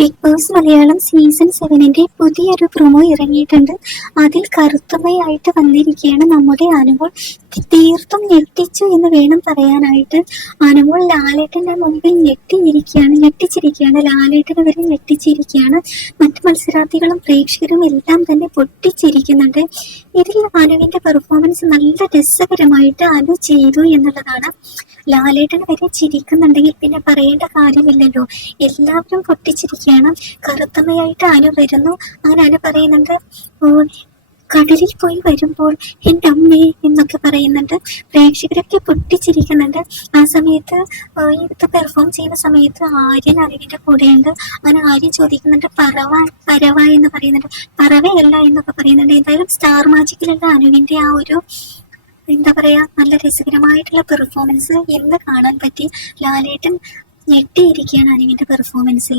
Big Boss Malayalam season സെവനിന്റെ പുതിയൊരു promo ഇറങ്ങിയിട്ടുണ്ട്. അതിൽ കറുത്തമയായിട്ട് വന്നിരിക്കുകയാണ് നമ്മുടെ അനുമോൾ. തീർത്തും ഞെട്ടിച്ചു എന്ന് വേണം പറയാനായിട്ട്. അനുമോൾ ലാലേട്ടന്റെ മുമ്പിൽ ഞെട്ടിയിരിക്കുകയാണ് ഞെട്ടിച്ചിരിക്കുകയാണ്. ലാലേട്ടനെ വരെ ഞെട്ടിച്ചിരിക്കുകയാണ്. മറ്റു മത്സരാർത്ഥികളും പ്രേക്ഷകരും എല്ലാം തന്നെ പൊട്ടിച്ചിരിക്കുന്നുണ്ട്. ഇതിൽ അനുവിന്റെ പെർഫോമൻസ് നല്ല രസകരമായിട്ട് അനു ചെയ്തു എന്നുള്ളതാണ്. ലാലേട്ടൻ വരെ ചിരിക്കുന്നുണ്ടെങ്കിൽ പിന്നെ പറയേണ്ട കാര്യമില്ലല്ലോ. എല്ലാവരും പൊട്ടിച്ചിരിക്കുകയാണ് കറുത്തമ്മയായിട്ട് അനു വരുന്നു. അങ്ങനെ അനു പറയുന്നുണ്ട് "ഓ, കടലിൽ പോയി വരുമ്പോൾ എന്റെ അമ്മേ എന്നൊക്കെ പറയുന്നുണ്ട്. പ്രേക്ഷകരൊക്കെ പൊട്ടിച്ചിരിക്കുന്നുണ്ട്. ആ സമയത്ത് ഇത് പെർഫോം ചെയ്യുന്ന സമയത്ത് ആര്യൻ അറിവിന്റെ കൂടെയുണ്ട്. അങ്ങനെ ആര്യൻ ചോദിക്കുന്നുണ്ട് പറവ പരവ എന്ന് പറയുന്നുണ്ട്. പറവയല്ല എന്നൊക്കെ പറയുന്നുണ്ട്. എന്തായാലും സ്റ്റാർ മാജിക്കിലുള്ള അനുവിന്റെ ആ ഒരു എന്താ പറയാ നല്ല രസകരമായിട്ടുള്ള പെർഫോമൻസ് ഇന്ന് കാണാൻ പറ്റി. ലാലേട്ടൻ ഞെട്ടിയിരിക്കുകയാണ് അനുവിന്റെ പെർഫോമൻസിൽ